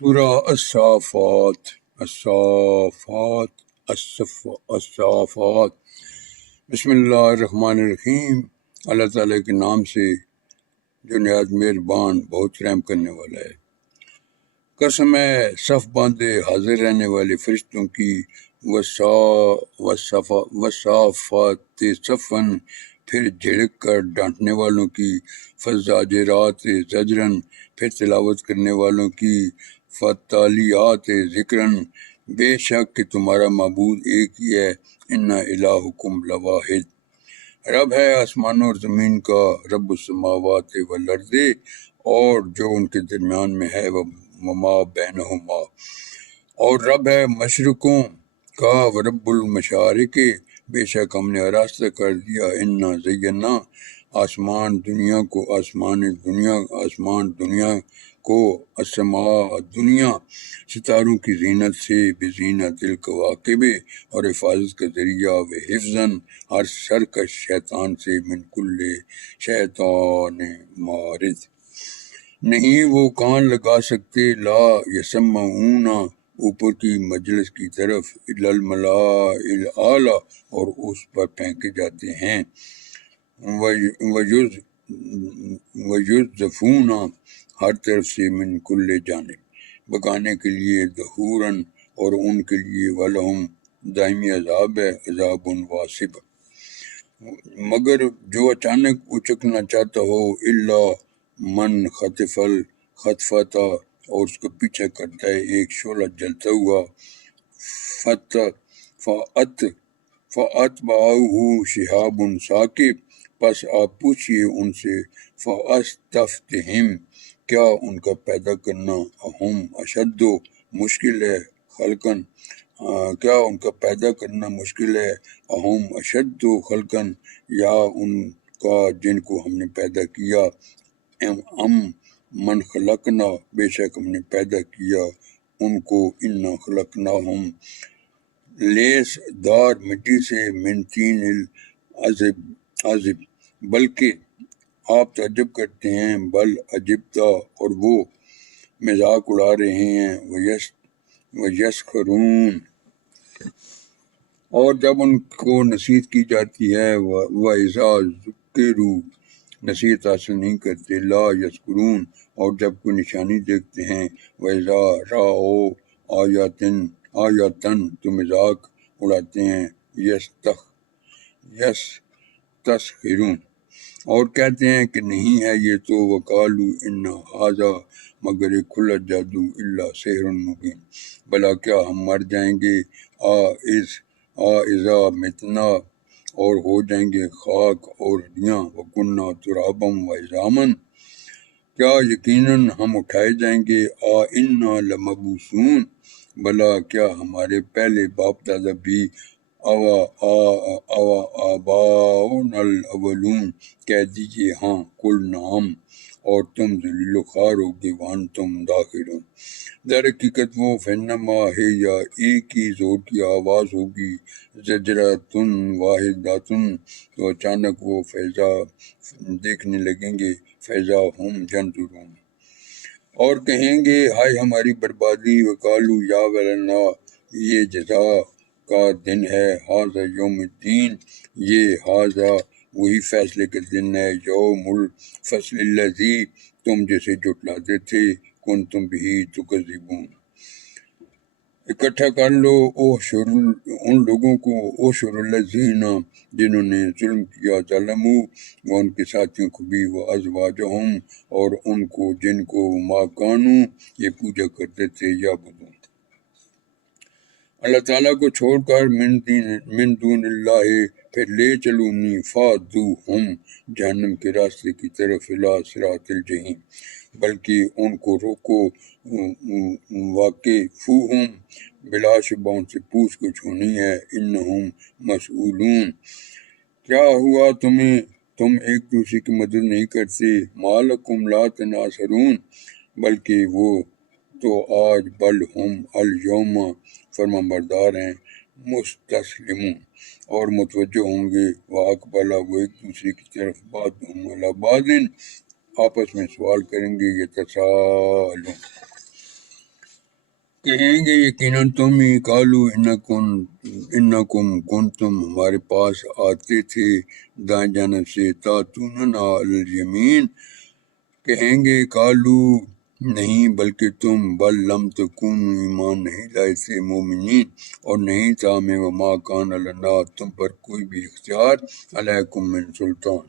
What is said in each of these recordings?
سورہ الصافات الصافات الصافات بسم اللہ الرحمن الرحیم۔ اللہ تعالیٰ کے نام سے جو نہایت مہربان بہت رحم کرنے والا ہے۔ قسم ہے صف باندھے حاضر رہنے والے فرشتوں کی، وصافات صفن، پھر جھڑک کر ڈانٹنے والوں کی، فزاجرات زجرن، پھر تلاوت کرنے والوں کی، فتالیات ذکرن، بے شک کہ تمہارا معبود ایک ہی ہے، انا الہکم لواحد، رب ہے آسمانوں اور زمین کا، رب السماوات والارض، اور جو ان کے درمیان میں ہے، وما بینہما، اور رب ہے مشرقوں کا، ورب المشارق، بے شک ہم نے آراستہ کر دیا، انا زینا، آسمان دنیا کو، السماء دنیا، ستاروں کی زینت سے، بزینت الکواکب، اور حفاظت کا ذریعہ، وحفظاً ہر سرکش شیطان سے، من کل شیطان مارد، نہیں وہ کان لگا سکتے، لا یسمعون، اوپر کی مجلس کی طرف، الا الملاء الاعلی، اور اس پر پھینکے جاتے ہیں، ویوزفون، ہر طرف سے، من کل جانب، بگانے کے لیے، دحوراً، اور ان کے لیے، ولہم دائمی عذاب ہے، عذاب واصب، مگر جو اچانک اچکنا چاہتا ہو، الا من خطف الخطفتا، اور اس کو پیچھا کرتا ہے ایک شعلہ جلتا ہوا، فَأَتْبَعَهُ شِهَابٌ ثَاقِبٌ، پس آپ پوچھئے ان سے، فَأَسْتَفْتِهِمْ، کیا ان کا پیدا کرنا، اہم اشد مشکل ہے، خلقاً، کیا ان کا پیدا کرنا مشکل ہے، اہم اشد خلقاً، یا ان کا جن کو ہم نے پیدا کیا، ام من خلقنا، بے شک ہم نے پیدا کیا ان کو، انا خلقناہم، لیس دار مٹی سے، من طین العذب، بلکہ آپ تعجب کرتے ہیں، بل عجبتا، اور وہ مذاق اڑا رہے ہیں، وَيَسْخَرُونَ، اور جب ان کو نصیحت کی جاتی ہے، وَإِذَا ذُكِّرُوا، نصیحت حاصل نہیں کرتے، لا یذکرون، اور جب کوئی نشانی دیکھتے ہیں، وَإِذَا رَأَوْا آیَةً، تو مذاق اڑاتے ہیں، یستسخرون، اور کہتے ہیں کہ نہیں ہے یہ تو، وَقَالُوا إِنَّ هَٰذَا، مگر ایک کھلا جادو، إِلَّا سِحْرٌ مُبِينٌ، بھلا کیا ہم مر جائیں گے، اذا متنا، اور ہو جائیں گے خاک اور ہڈیاں، وَكُنَّا تُرَابًا وَعِظَامًا، کیا یقیناً ہم اٹھائے جائیں گے، اِنَّا لَمَبْعُوثُونَ، بھلا کیا ہمارے پہلے باپ دادا بھی، آباؤنا الاولون، کہہ دیجئے ہاں، قل نعم، اور تم ذلیل و خوار ہوگے، وانتم داخرون، در حقیقت وہ، فینما ہے یا ایک ہی زور کی آواز ہوگی، زجراتن واحداتن، تو اچانک وہ فیضا دیکھنے لگیں گے، فیضا ہم ینظرون، اور کہیں گے ہائے ہماری بربادی، وقالو یا ویلنا، یہ جزا کا دن ہے، ھذا یوم الدین، یہ ھذا وہی فیصلے کا دن ہے، یوم الفصل الذی، تم جسے جھٹلاتے تھے، کنتم بہ تکذبون، اکٹھا کر لو ان لوگوں کو، احشر الذین، جنہوں نے ظلم کیا، ظلموا، وہ ان کے ساتھیوں کو بھی، وازواجہم، اور ان کو جن کو، ما کانوا، یہ پوجا کرتے تھے، یعبدون، اللہ تعالیٰ کو چھوڑ کر، من دون اللہ، پھر لے چلو انہیں، فادوہم، جہنم کے راستے کی طرف، الی صراط الجحیم، بلکہ ان کو روکو، واقفوہم، بلا شبہ ان سے پوچھ گچھ ہونی ہے، انہم مسئولون، کیا ہوا تم ایک دوسرے کی مدد نہیں کرتے، ما لکم لا تناصرون، بلکہ وہ تو آج، بل ہم الیوم، فرما بردار ہیں، مستسلمون، اور متوجہ ہوں گے، واقبلا، وہ ایک دوسرے کی طرف، بعضہم علی بعض، آپس میں سوال کریں گے، یتساءلون، کہیں گے یقیناً تم ہی کالو انکم کنتم ہمارے پاس آتے تھے دائیں جانب سے تاتوننا علی الیمین، کہیں گے کالو نہیں بلکہ تم بل لم تکونوا ایمان نہیں لائے تھے مومنین، اور نہیں تھا میں وما کان لنا تم پر کوئی بھی اختیار علیکم من سلطان،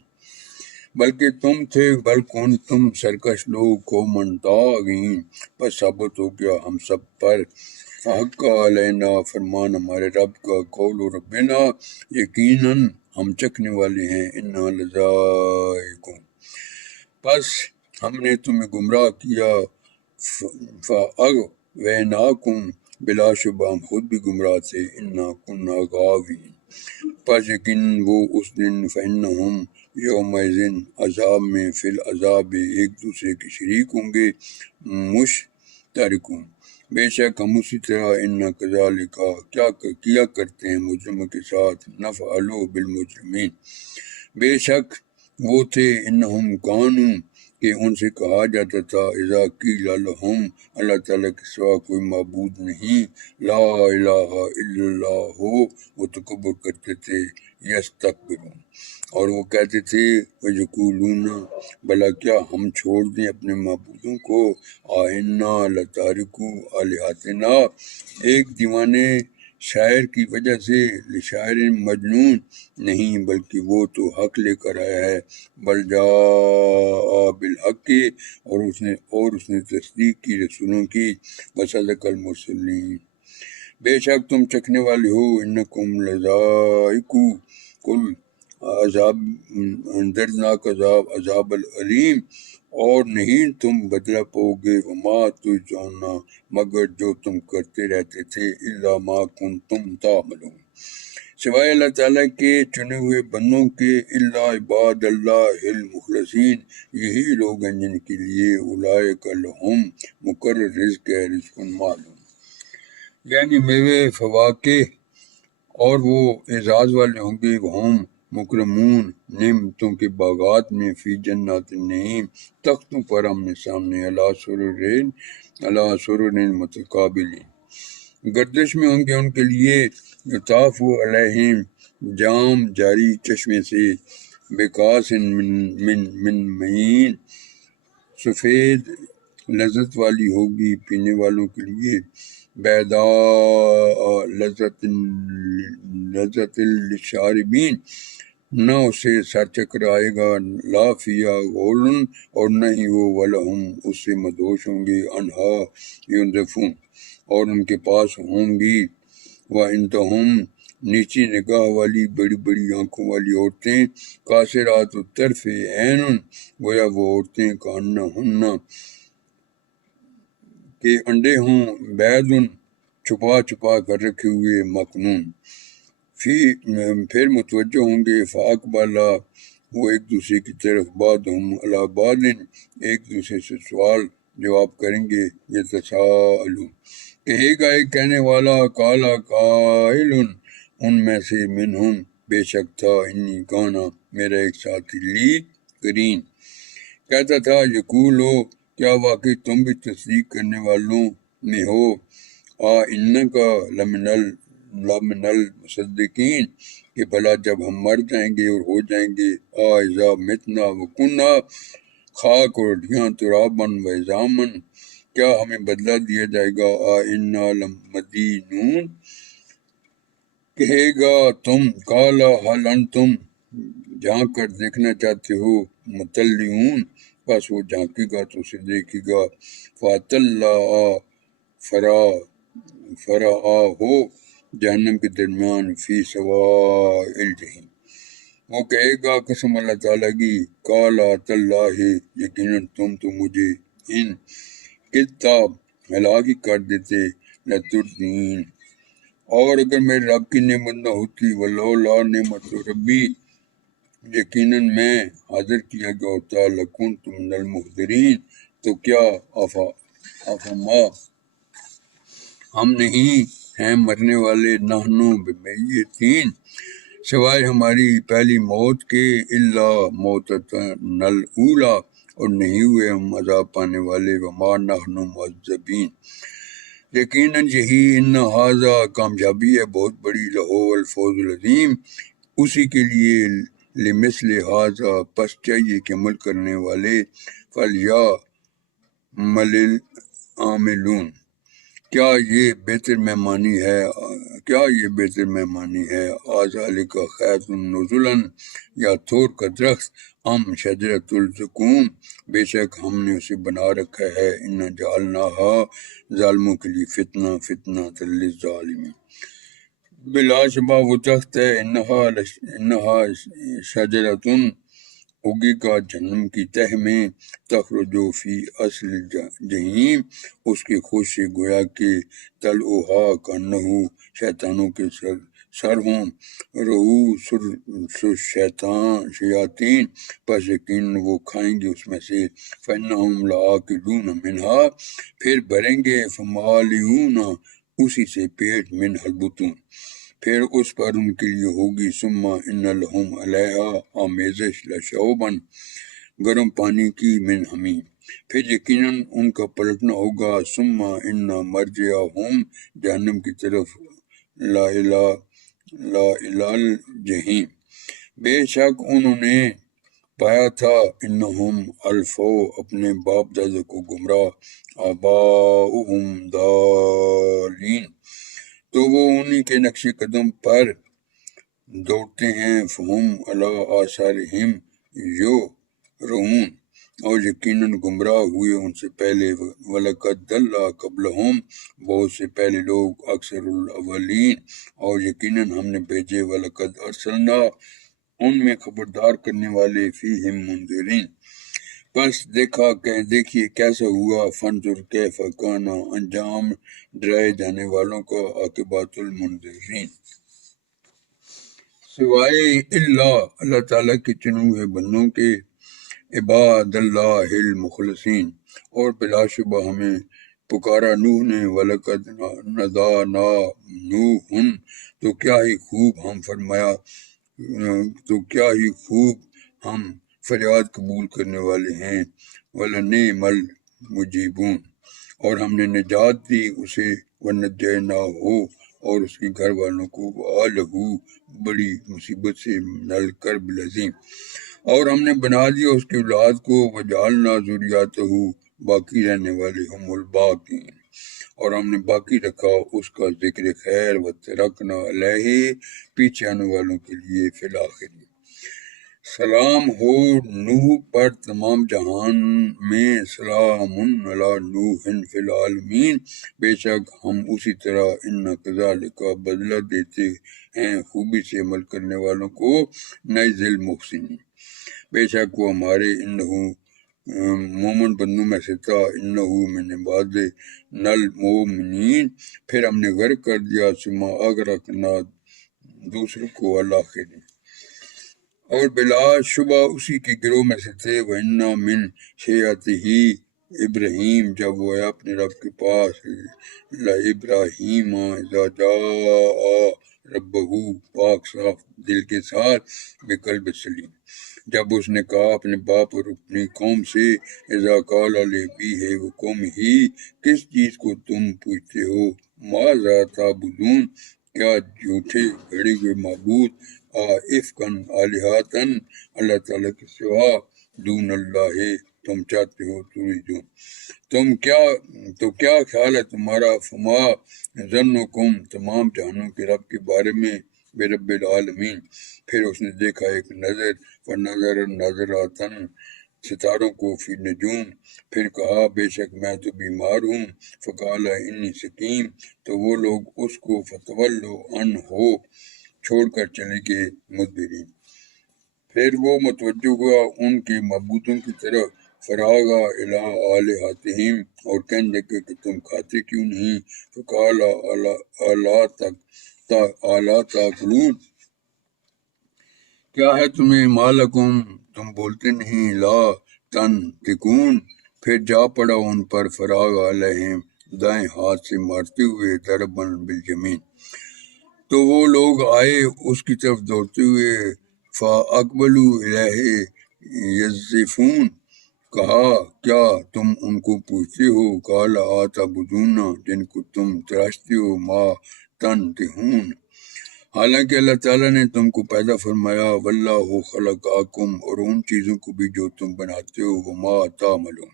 بلکہ تم تھے بل کن تم سرکش لوگ قومن طاغین، پس ثابت ہو گیا ہم سب پر حق علینا فرمان ہمارے رب کا، قول ربنا یقیناً ہم چکھنے والے ہیں، انا لذائقون، پس ہم نے تمہیں گمراہ کیا، فاغویناکم بلا شبہ ہم خود بھی گمراہ تھے، انا کنا غاوین، پس یقیناً وہ اس دن فإنہم یومئذ عذاب میں فی العذاب ایک دوسرے کے شریک ہوں گے، مشترکون، بے شک ہم اسی طرح انا کذالک کیا کرتے ہیں مجرموں کے ساتھ، نفعل بالمجرمین، بے شک وہ تھے انہم کانوا کہ ان سے کہا جاتا تھا اذا قیل لہم اللہ تعالیٰ کے سوا کوئی معبود نہیں، لا الہ الا اللہ ہو، وہ تکبر کرتے تھے، یستکبرون، اور وہ کہتے تھے وَیقولون بھلا کیا ہم چھوڑ دیں اپنے معبودوں کو، آئنا لتارکو آلہتنا، ایک دیوانے شاعر کی وجہ سے، لشاعر مجنون، نہیں بلکہ وہ تو حق لے کر آیا ہے، بل جاء بالحق، اور اس نے تصدیق کی رسولوں کی، وصدق المرسلین، بے شک تم چکھنے والے ہو، انکم لذائقو کل عذاب، دردناک عذاب العلیم، اور نہیں تم بدلہ پاؤ گے، وما تجزون مگر جو تم کرتے رہتے تھے، الا ما کنتم تعملون، سوائے اللہ تعالیٰ کے چنے ہوئے بندوں کے، الا عباد اللہ المخلصین، یہی لوگ ہیں جن کے لیے اولئک لہم مقرر رزق ہے، رزق معلوم، یعنی میوے فواکہ، اور وہ اعزاز والے ہوں گے، ہم مکرمون نعمتوں کے باغات میں، فی جنات النعیم تختوں پر آمنے سامنے، علی سرر متقابلین، گردش میں ہوں گے ان کے لیے، یطاف علیہم جام جاری چشمے سے، بکاس من معین، سفید لذت والی ہوگی پینے والوں کے لیے، بیضاء لذت للشاربین، نہ اسے سر چکر آئے گا، لا فیہا غول، اور نہ ہی وہ ولہم اس سے مدہوش ہوں گے، انہا ینزفون، اور ان کے پاس ہوں گی، وعندہم نیچی نگاہ والی بڑی بڑی آنکھوں والی عورتیں، قاصرات الطرف عین، گویا وہ عورتیں کانہن کے انڈے ہوں، بیض چھپا چھپا کر رکھے ہوئے، مکنون، پھر متوجہ ہوں گے، فاقبلا وہ ایک دوسرے کی طرف، بعضہم علی بعض ایک دوسرے سے سوال جواب کریں گے، یتساءلون، کہے گا ایک کہنے والا، قالا قائل ان میں سے، منہم بے شک تھا، انی کانا میرا ایک ساتھی، لی کرین، کہتا تھا، یقول ہو کیا واقعی تم بھی تصدیق کرنے والوں میں ہو، انکا لمن المصدقین، کہ بھلا جب ہم مر جائیں گے اور ہو جائیں گے، اذا متنا وکننا، خاک اور ہڈیاں، ترابا وعظاما، کیا ہمیں بدلہ دیا جائے گا، انا لمدینون، کہے گا تم، قالا حل انتم، جھانک کر دیکھنا چاہتے ہو، مطلعون، بس وہ جھانکے گا تو اسے دیکھے گا، فاطلع فرآہ جہنم کے درمیان، فی سواء الجحیم، وہ کہے گا قسم اللہ تعالیٰ کی، قالا تاللہ، یقیناً تم تو مجھے ان کتاب ہلاک ہی کر دیتے، لتردین، اور اگر میرے رب کی نعمت نہ ہوتی، ولولا نعمت ربی، یقیناً میں حاضر کیا گیا ہوتا، لکنت من المحضرین، تو کیا افما ہم نہیں ہیں مرنے والے، نحنو بمیتین، سوائے ہماری پہلی موت کے، الا موتتنا الاولی، اور نہیں ہوئے ہم عذاب پانے والے، وما نحن معذبین، یقیناً یہی ان ہاذا کامیابی ہے بہت بڑی، لہو الفوز العظیم اسی کے لیے، لمثل ہاذا پس چاہیے کہ عمل کرنے والے، فلیعمل العاملون کیا یہ بہتر مہمانی ہے، آذالک خیر نزلا یا تھور کا درخت، ام شجرۃ الزقوم بے شک ہم نے اسے بنا رکھا ہے، ان جعلناہا ظالموں کے لیے فتنہ للظالمین، بلا شبہ وہ درخت ہے، انہا شجرۃ اگے گا جہنم کی تہ میں، تخرج فی اصل جہیم اس کے خوش سے گویا کہ طلعھا کانہ شیطانوں کے سر ہوں، رؤوس شیاطین پس یقیناً وہ کھائیں گے اس میں سے، فإنہم لآکلون منہا پھر بھریں گے، فمالئون اسی سے پیٹ، منہا البطون پھر اس پر ان کے لیے ہوگی، ثم ان لہم علیہا آمیزش لشوبا گرم پانی کی، من حمیم پھر یقیناً ان کا پلٹنا ہوگا، ثم ان مرجعہم جہنم کی طرف، لا الجحیم بے شک انہوں نے پایا تھا، انہم الفو اپنے باپ دادا کو گمراہ، آباؤہم ضالین تو وہ انہی کے نقش قدم پر دوڑتے ہیں، فہم علی آثارہم یہرعون اور یقیناً گمراہ ہوئے ان سے پہلے، وَلَقَدْ ضَلَّ قَبْلَہُم بہت سے پہلے لوگ، اکثر الاولین اور یقیناً ہم نے بھیجے، وَلَقَدْ أَرْسَلْنَا ان میں خبردار کرنے والے، فیہم منذرین پس دیکھیے کیسا ہوا، فانظر کیف کان انجام ڈرائے جانے والوں کا، عاقبۃ المنذرین سوائے اللہ تعالیٰ کے چنے ہوئے بندوں کے، عباد اللہ المخلصین اور بلا شبہ ہمیں پکارا نوح نے، وَلَقَدْ نَادَانَا نُوحٌ تو کیا ہی خوب ہم فریاد قبول کرنے والے ہیں، وَلَنِعْمَ الْمُجِیبُونَ اور ہم نے نجات دی اسے، وَنَجَّیْنَاہُ اور اس کے گھر والوں کو، وَأَہْلَہُ بڑی مصیبت سے، من الکرب العظیم اور ہم نے بنا دیا اس کی اولاد کو، وَجَعَلْنَا ذُرِّيَّتَهُ باقی رہنے والے، ہم الباقین اور ہم نے باقی رکھا اس کا ذکر خیر، وَتَرَکْنَا عَلَیہِ پیچھے آنے والوں کے لیے، فی الآخرین سلام ہو نوح پر تمام جہان میں، سلام علی نوح فی العالمین بے شک ہم اسی طرح، ان کذالک بدلہ دیتے ہیں خوبی سے عمل کرنے والوں کو، نجزی المحسنین بے شک وہ ہمارے، انہو مومن بندوں میں سے تھا، انہو من عبادنا المؤمنین پھر ہم نے غرق کر دیا، ثم اغرقنا دوسروں کو، الآخرین اور بلا شبہ اسی کے گروہ میں سے تھے، وَإِنَّ مِن شِیعَتِهِ ابراہیم جب وہ آیا اپنے رب کے پاس، لَإِبْرَاهِیمَ اِذَا جَاءَ رَبَّهُ پاک صاف دل کے ساتھ، بِقَلْبٍ سلیم جب اس نے کہا اپنے باپ اور اپنی قوم سے، اذا قال لأبیہ وقومہ کس چیز کو تم پوچھتے ہو، ماذا تعبدون کیا جھوٹے گھڑے ہوئے معبود، افکن آلہۃ اللہ تعالیٰ کے سوا، دون اللہ تم چاہتے ہو، تریدون تو کیا خیال ہے تمہارا، فما ظنکم تمام جہانوں کے رب کے بارے میں، برب العالمین پھر اس نے دیکھا ایک نظر، فنظر نظرۃ ستاروں کو، فی نجوم پھر کہا بے شک میں تو بیمار ہوں، فقال انی سقیم تو وہ لوگ اس کو فتولوا عنہ چھوڑ کر چلے گئے، مدبرین پھر وہ متوجہ ہوا ان کے معبودوں کی طرف، فراغ الی آلہتہم اور کہنے لگے کہ تم کھاتے کیوں نہیں، فقال الا تاکلون کیا ہے تمہیں، ما لکم تم بولتے نہیں، لا تنطقون پھر جا پڑا ان پر، فراغ علیہم دائیں ہاتھ سے مارتے ہوئے، ضربا بالیمین تو وہ لوگ آئے اس کی طرف دوڑتے ہوئے، فاقبلوا الیہ یزفون کہا کیا تم ان کو پوچھتے ہو؟ قال آتعبدون جن کو تم تراشتے ہو ما تنتہون، حالانکہ اللہ تعالیٰ نے تم کو پیدا فرمایا، واللہ خلقاکم اور ان چیزوں کو بھی جو تم بناتے ہو، وما تعملون۔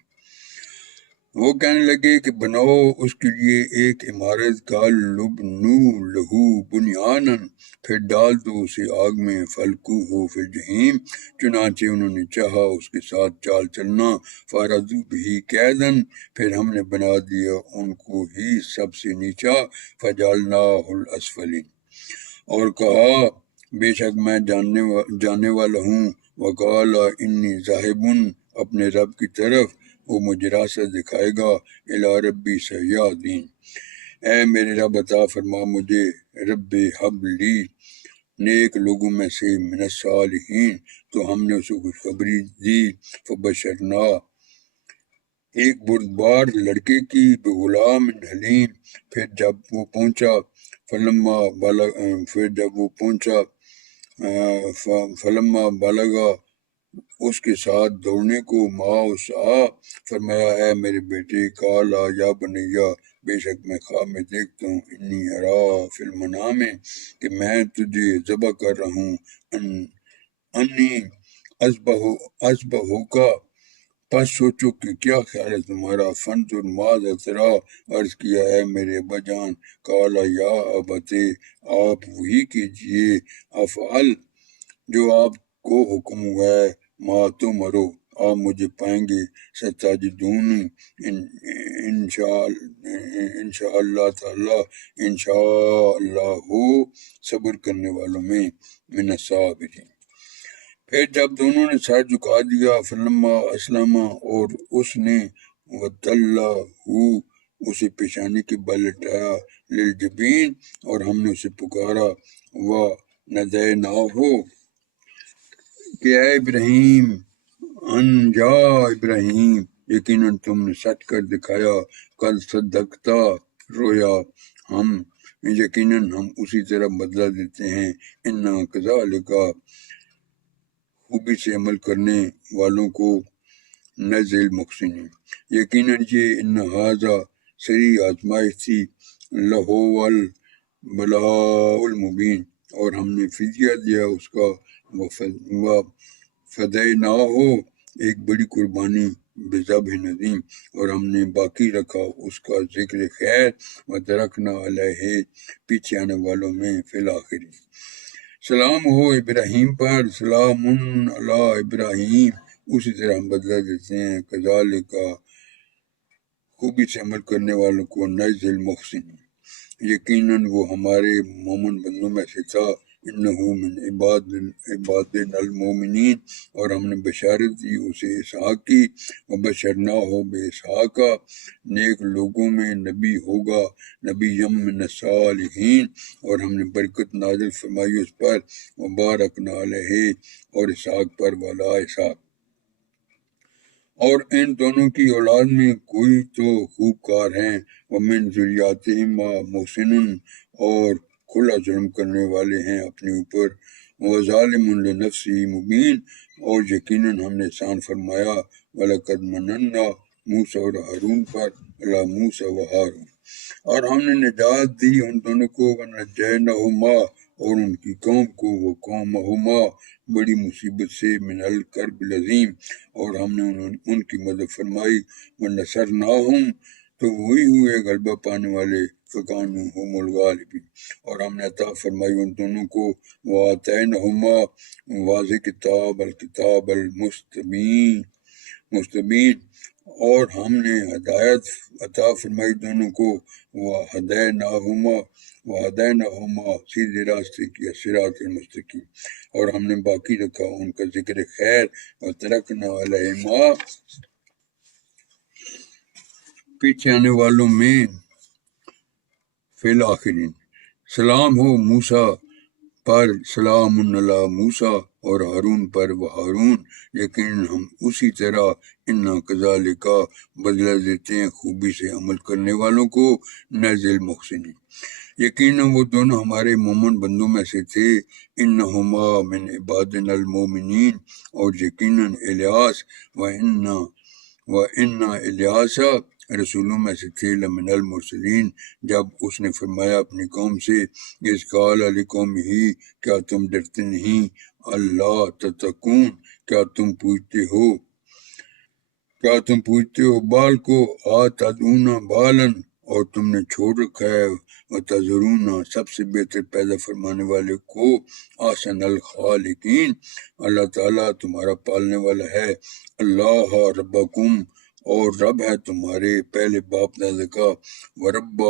وہ کہنے لگے کہ بناؤ اس کے لیے ایک عمارت، قال لبنو لہو بنیانا، پھر ڈال دو اسے آگ میں، فالقوہ فی الجحیم، چنانچہ انہوں نے چاہا اس کے ساتھ چال چلنا، فارضوا بہ کیداً، پھر ہم نے بنا دیا ان کو ہی سب سے نیچا، فجعلناہ الاسفلین، اور کہا بے شک میں جاننے والا ہوں، وقال انی ذاہب اپنے رب کی طرف، وہ مجھے راستہ دکھائے گا، الی ربی سیہدین، اے میرے رب عطا فرما مجھے، رب حب لی نیک لوگوں میں سے، من الصالحین، تو ہم نے اسے خوشخبری دی، فبشرنا ایک بردبار لڑکے کی، بغلام حلیم، پھر جب وہ پہنچا فلما بلغا اس کے ساتھ دوڑنے کو، ماں فرمایا اے میرے بیٹے، کالا یا بنیا، بے شک میں خواب میں دیکھتا ہوں، انی ارا فی المنام، کہ میں تجھے ذبح کر رہا ہوں، انی اذبحک، پس سوچو کہ کیا خیال ہے تمہارا، فانظر ماذا تری، عرض کیا اے میرے ابا جان، کالا یا ابتے، آپ وہی کیجئے، افعل جو آپ کو حکم ہوا ہے، ما تؤمرو، آپ مجھے پائیں گے، ستجدونی انشاء اللہ تعالی، انشاء اللہ صبر کرنے والوں میں، من الصابرین۔ پھر جب دونوں نے سر جھکا دیا، فلما اسلم، اور اس نے وتلہ اسے پیشانی کے بل لٹایا، للجبین، اور ہم نے اسے پکارا، ونادیناہ، کہ اے ابراہیم، ان جا ابراہیم، یقیناً تم نے سچ کر دکھایا، قد صدقتا رویا، یقیناً ہم اسی طرح بدلہ دیتے ہیں، انا کذالک، خوبی سے عمل کرنے والوں کو، نجزی المحسنین، یقیناً یہ ان ھذا صحیح آزمائش تھی، لہو البلاء المبین، اور ہم نے فدیہ دیا اس کا، وفدیناہ ایک بڑی قربانی، بذبح عظیم، اور ہم نے باقی رکھا اس کا ذکر خیر، وترکنا علیہ پیچھے آنے والوں میں، فی الآخرین، سلام ہو ابراہیم پر، سلام علی ابراہیم، اسی طرح ہم بدلہ دیتے ہیں، کذالک خوبی سے عمل کرنے والوں کو، نجزی المحسنین، یقیناً وہ ہمارے مومن بندوں میں سے تھا، انہ من عبادنا المؤمنین، اور ہم نے بشارت دی اسے اسحاق کی، وبشرناہ باسحاق، نیک لوگوں میں نبی ہوگا، نبی من الصالحین، اور ہم نے برکت نازل فرمائی اس پر، وبارکنا علیہ، اور اسحاق پر، وعلی اسحاق، اور ان دونوں کی اولاد میں کوئی تو خوب کار ہیں، ومن ذریاتہما محسن، اور کھلا ظلم کرنے والے ہیں اپنے اوپر، وظالم لنفسہ مبین، اور یقیناً ہم نے احسان فرمایا، وَلَقَدْ مَنَنَّا موسیٰ اور ہارون پر، علی موسیٰ و ہارون، اور ہم نے نجات دی ان دونوں کو، وَنَجَّيْنَاهُمَا، اور ان کی قوم کو، وَقَوْمَهُمَا بڑی مصیبت سے، من الکرب العظیم، اور ہم نے ان کی مدد فرمائی، وَنَصَرْنَاهُمْ، تو وہی ہوئے غلبہ پانے والے، فَكَانُوا هُمُ الْغَالِبِينَ، اور ہم نے عطا فرمائی ان دونوں کو، وَآتَيْنَاهُمَا واضح کتاب، الکتاب المستبین، اور ہم نے ہدایت عطا فرمائی دونوں کو، وَہَدَيْنَاهُمَا سیدھے راستے کی، الصراط المستقیم، اور ہم نے باقی رکھا ان کا ذکر خیر، وَتَرَكْنَا عَلَيْهِمَا پیچھے آنے والوں میں، فی الآخرین، سلام ہو موسیٰ پر، سلام علی موسیٰ، اور ہارون پر، وہارون، یقیناً ہم اسی طرح، انا کذالک بدلہ دیتے ہیں خوبی سے عمل کرنے والوں کو، نجزی المحسنین، یقیناً وہ دونوں ہمارے مومن بندوں میں سے تھے، انہما من عبادنا المؤمنین، اور یقیناً الیاس، و انا وَإِنَّ الیاسا رسولوں میں سے تھے لمن المرسلین جب اس نے فرمایا اپنی قوم سے اذ قال لقومہ کیا تم ڈرتے نہیں اللہ تتقون کیا تم پوچھتے ہو بال کو تدعون بالن اور تم نے چھوڑ رکھا ہے وتذرون سب سے بہتر پیدا فرمانے والے کو احسن الخالقین اللہ تعالیٰ تمہارا پالنے والا ہے اللہ ربکم اور رب ہے تمہارے پہلے باپ دادا کا ورب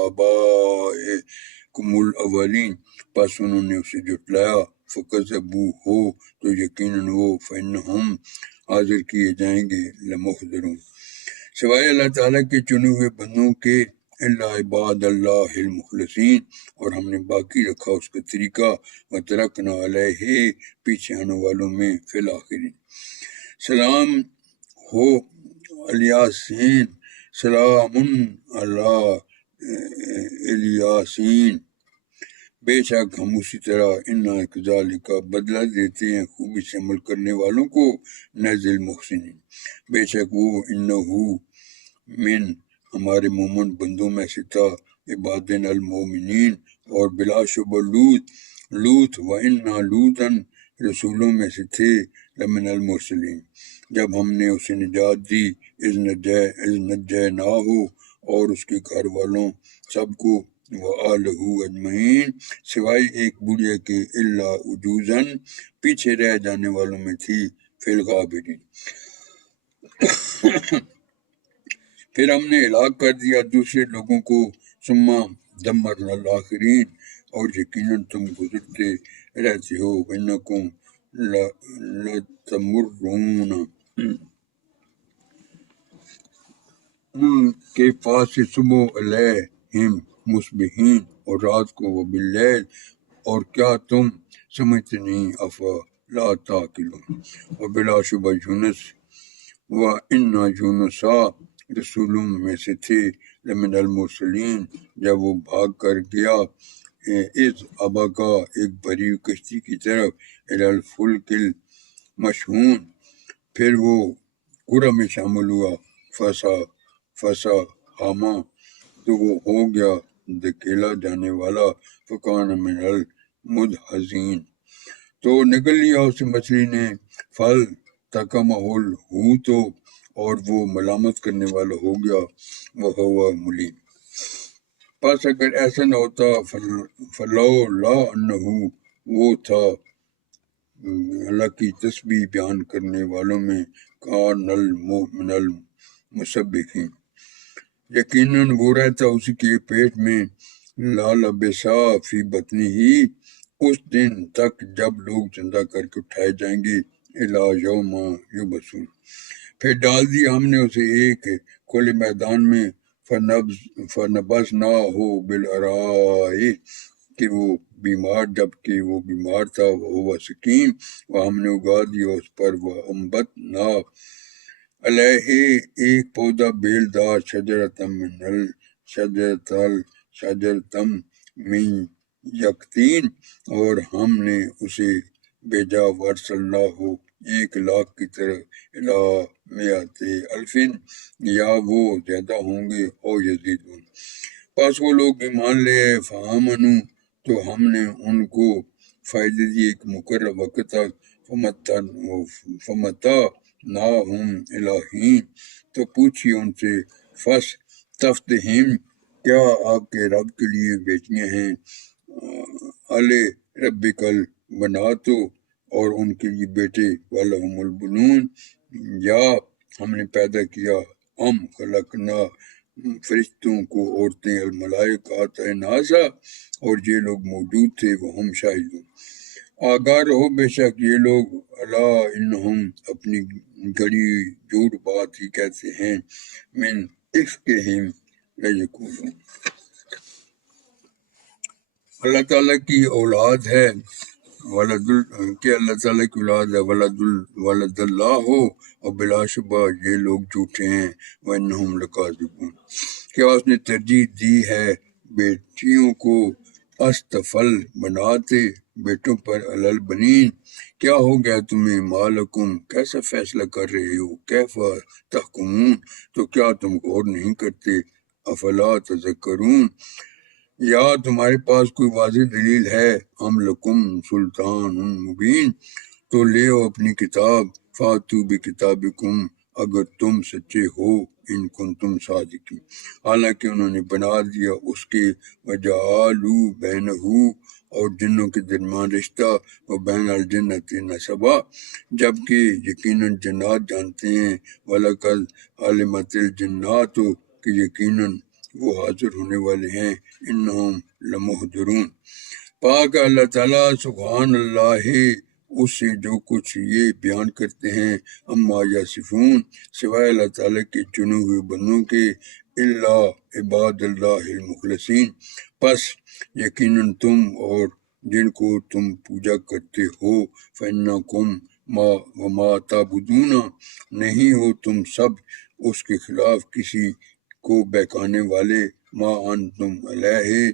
آبائکم الاولین پس انہوں نے اسے جھٹلایا فکذبوہ تو یقیناً وہ فإنہم حاضر کیے جائیں گے لمحضرون سوائے اللہ تعالیٰ کے چنے ہوئے بندوں کے الا عباد اللہ المخلصین اور ہم نے باقی رکھا اس کا طریقہ وترکنا علیہ پیچھے آنے والوں میں فی الآخرین سلام ہو الیاسین سلام علی الیاسین بے شک ہم اسی طرح انا کذالک بدلہ دیتے ہیں خوبی سے عمل کرنے والوں کو نجزی المحسنین بے شک وہ انہو من ہمارے مومن بندوں میں سے تھا عبادنا المومنین اور بلا شبہ لوط وَإِنَّا لُوطًا رسولوں میں سے تھے لمن المرسلین جب ہم نے اسے نجات دی اذ نجیناہ اور اس کے گھر والوں سب کو وآلہ اجمعین سوائے ایک بڑھیا کے الا عجوزاً پیچھے رہ جانے والوں میں تھی فی الغابرین پھر ہم نے ہلاک کر دیا دوسرے لوگوں کو ثم دمرنا الآخرین اور یقیناً تم گزرتے رہتے ہو انکم لتمرون ان کے پاس سے صبح علیہم مصبحین اور رات کو وہ باللیل اور کیا تم سمجھتے نہیں افلا تعقلون وبلا شبہ یونس وَإِنَّ یونسا رسولوں میں سے تھے لمن المرسلین جب وہ بھاگ کر گیا اذ ابقا ایک بھری ہوئی کشتی کی طرف الی الفلک المشحون پھر وہ قرہ میں شامل ہوا فساہما تو وہ ہو گیا دھکیلا جانے والا فکان من المدحضین تو نگل لیا اسے مچھلی نے پھل تکمہ الحوت اور وہ ملامت کرنے والا ہو گیا وہو ملیم پس اگر ایسا نہ ہوتا فلولا انہو وہ تھا اللہ کی تسبیح بیان کرنے والوں میں کان من المسبحین یقیناً وہ رہتا اسی کے پیٹ میں لا لبسا فی بطنہ ہی اس دن تک جب لوگ زندہ کر کے اٹھائے جائیں گے الی یوم یبعثون پھر ڈال دیا ہم نے اسے ایک کھلے میدان میں فنبذناہ بالعراء کہ وہ بیمار جبکہ وہ بیمار تھا وہ سکیم وہ ہم نے اگا دیا اس پر وہ انبتنا علیہ ایک پودا بیلدار شجرتم من یقطین اور ہم نے اسے بھیجا ورسلناہ 1,00,000 کی طرف الی مئات الفین یا وہ زیادہ ہوں گے او یزیدون پس وہ لوگ ایمان لے فآمنوا تو ہم نے ان کو فائدے دیے ایک مقرر وقت تک فمتعناہم الی حین تو پوچھیے ان سے فاستفتہم کیا آپ کے رب کے لیے بیچیاں ہیں ربک البنات اور ان کے لیے بیٹے ولہم البنون یا ہم نے پیدا کیا خلقنا فرشتوں کو عورتیں الملائکۃ اناثا اور یہ لوگ موجود تھے وہ ہم شاہدون آگاہ رہو بے شک یہ لوگ الا انہم اپنی گڑی جھوٹ بات ہی کہتے ہیں من افکہم لیقولون اللہ تعالیٰ کی اولاد ہے کہ اللہ تعالیٰ کی اولاد ہے ولد اللہ ہو اور بلا شبہ یہ لوگ جھوٹے ہیں وَإِنَّهُمْ لَكَاذِبُونَ کیا اس نے ترجیح دی ہے بیٹیوں کو استفل بناتے بیٹوں پر علل بنین، کیا ہو گیا تمہیں، مالکم کیسا فیصلہ کر رہے ہو، کیف تحکمون تو کیا تم غور نہیں کرتے، افلا تذکرون یا تمہارے پاس کوئی واضح دلیل ہے، ام لکم سلطان مبین تو لے آؤ اپنی کتاب، فاتو بکتابکم اگر تم سچے ہو، ان کنتم صادقین، حالانکہ انہوں نے بنا دیا اس کے وجعلوا بینہ اور جنوں کے درمیان رشتہ، و بین الجنۃ نسبا جبکہ یقیناً جنات جانتے ہیں، وَلَقَدْ عَلِمَتِ الْجِنَّاتُ کہ یقیناً وہ حاضر ہونے والے ہیں، انہم لمحضرون، پاک ہے اللہ تعالیٰ، سبحان اللہ اس سے جو کچھ یہ بیان کرتے ہیں، اما یاسفون سوائے اللہ تعالیٰ کے چنے ہوئے بندوں کے، الا عباد اللہ المخلصین پس یقیناً تم اور جن کو تم پوجا کرتے ہو، فإنکم وما تعبدون نہیں ہو تم سب اس کے خلاف کسی کو بہکانے والے، ما انتم علیہ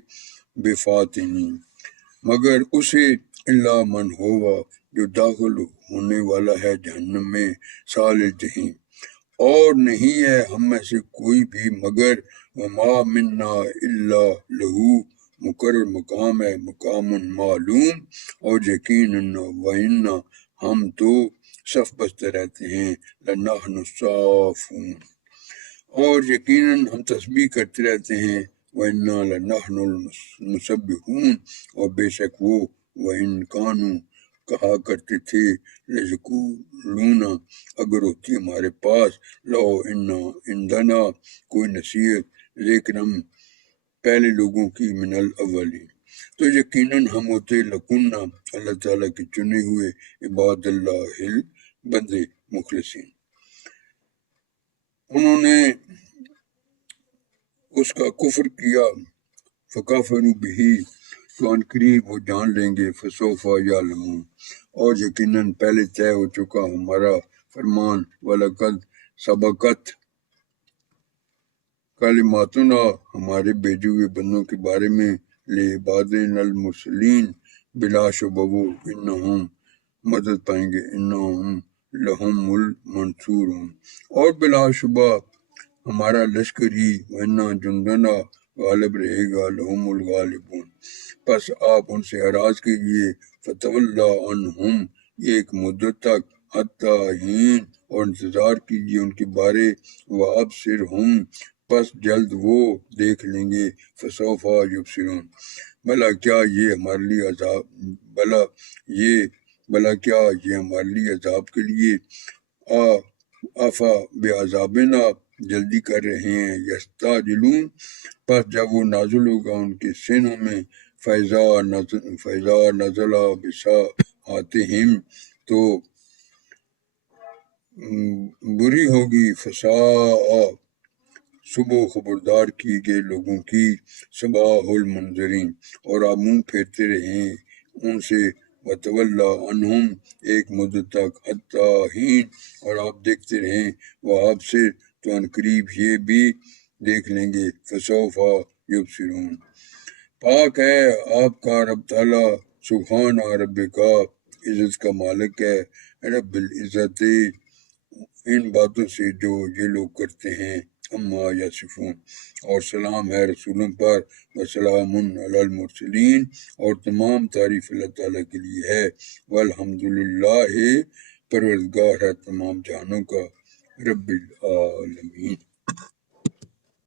بفاتنین مگر اسے، الا من ہوا جو داخل ہونے والا ہے جہنم میں، سال الجحیم اور نہیں ہے ہم میں سے کوئی بھی مگر، وما منا الا لہو مقرر مقام ہے، مقام معلوم، اور یقیناً وَإِنَّا ہم تو صف بستے رہتے ہیں، لَنَحْنُ الصَّافُونَ اور یقیناً ہم تسبیح کرتے رہتے ہیں، وَإِنَّا لَنَحْنُ الْمُسَبِّحُونَ اور بے شک وہ، وَإِن كَانُوا کہا کرتے تھے، لَيَقُولُونَ اگر ہوتی ہمارے پاس، لَوْ إِنَّ عِندَنَا کوئی نصیحت، ذکرم پہلے لوگوں کی، من الاولین تو یقیناً ہم ہوتے، لکنہ اللہ تعالیٰ کے چنے ہوئے، عباد اللہ بندے مخلصین، انہوں نے اس کا کفر کیا، فکافروا بہ تو عنقریب وہ جان لیں گے، فسوف یعلمون اور یقیناً پہلے طے ہو چکا ہمارا فرمان، وَلَقَدْ سَبَقَتْ کلماتنا ہمارے بھیجے ہوئے بندوں کے بارے میں، لعبادنا المرسلین بلا شبہ وہ انہم مدد پائیں گے، انہم لہم المنصورون اور بلا شبہ ہمارا لشکر ہی، وَإِنَّ جُنْدَنَا غالب رہے گا، لَهُمُ الْغَالِبُونَ پس آپ ان سے اعراض کیجیے، فَتَوَلَّ عَنْهُمْ ایک مدت تک، حتیٰ حین اور انتظار کیجیے ان کے بارے، وَأَبْصِرْهُمْ پس جلد وہ دیکھ لیں گے، فَسَوْفَ يُبْصِرُونَ بھلا کیا یہ ہمارے لیے عذاب کے لیے، آفا بعذابنا جلدی کر رہے ہیں، یستعجلون پس جب وہ نازل ہوگا ان کے سینوں میں، فیضا نزلہ بساحتہم تو بری ہوگی، فساء صبح خبردار کی گئے لوگوں کی، صباح المنذرین اور آپ منہ پھیرتے رہیں ان سے، وتولی عنہم ایک مدت تک، حتیٰ حین اور آپ دیکھتے رہیں، واب سے تو عنقریب یہ بھی دیکھ لیں گے، فسوف یبصرون پاک ہے آپ کا رب تعالیٰ، سبحان رب کا عزت کا مالک ہے، رب العزت ان باتوں سے جو یہ لوگ کرتے ہیں، اما یاسفون اور سلام ہے رسولوں پر، وسلام علی المرسلین اور تمام تعریف اللہ تعالیٰ کے لیے ہے، والحمدللہ پروردگار ہے تمام جہانوں کا، رب العالمین۔